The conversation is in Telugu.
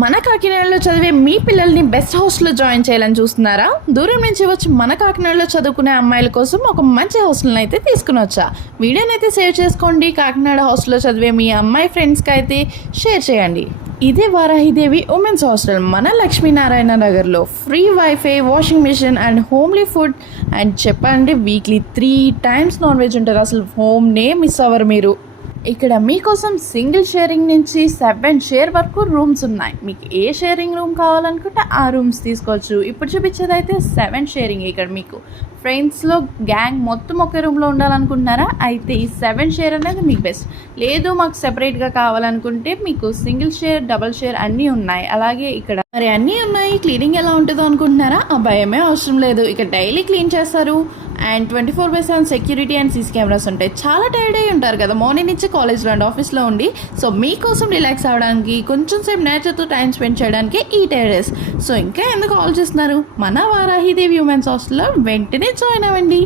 మన కాకినాడలో చదివే మీ పిల్లల్ని బెస్ట్ హాస్టల్లో జాయిన్ చేయాలని చూస్తున్నారా? దూరం నుంచి వచ్చి మన కాకినాడలో చదువుకునే అమ్మాయిల కోసం ఒక మంచి హాస్టల్ని అయితే తీసుకుని వచ్చా. వీడియోని అయితే షేర్ చేసుకోండి. కాకినాడ హాస్టల్లో చదివే మీ అమ్మాయి ఫ్రెండ్స్కి అయితే షేర్ చేయండి. ఇదే వారాహిదేవి ఉమెన్స్ హాస్టల్ మన లక్ష్మీనారాయణ నగర్లో. Free wifi, washing machine and homely food. And చెప్పండి, వీక్లీ 3 times నాన్ వెజ్ ఉంటారు. అసలు హోమ్నే మిస్ అవ్వరు మీరు. ఇక్కడ మీకోసం సింగిల్ షేరింగ్ నుంచి 7 షేర్ వరకు రూమ్స్ ఉన్నాయి. మీకు ఏ షేరింగ్ రూమ్ కావాలనుకుంటే ఆ రూమ్స్ తీసుకోవచ్చు. ఇప్పుడు చూపించేది అయితే 7 షేరింగ్. ఇక్కడ మీకు ఫ్రెండ్స్లో గ్యాంగ్ మొత్తం ఒకే రూమ్లో ఉండాలనుకుంటున్నారా? అయితే ఈ 7 షేర్ అనేది మీకు బెస్ట్. లేదు మాకు సెపరేట్గా కావాలనుకుంటే మీకు సింగిల్ షేర్, డబల్ షేర్ అన్నీ ఉన్నాయి. అలాగే ఇక్కడ మరి అన్నీ ఉన్నాయి. క్లీనింగ్ ఎలా ఉంటుందో అనుకుంటున్నారా? ఆ భయమే అవసరం లేదు. ఇక్కడ డైలీ క్లీన్ చేస్తారు. And 24/7 security and CC cameras ఉంటాయి. చాలా టైర్డ్ అయ్యి ఉంటారు కదా మార్నింగ్ నుంచి కాలేజ్లో అండ్ ఆఫీస్లో ఉండి. సో మీకోసం రిలాక్స్ అవ్వడానికి, కొంచెం సేపు నేచర్తో టైం స్పెండ్ చేయడానికి ఈ టైర్డెస్. సో ఇంకా ఎందుకు ఆలోచిస్తున్నారు? మన వారాహిదేవి ఉమెన్స్ హాస్టల్లో వెంటనే జాయిన్ అవ్వండి.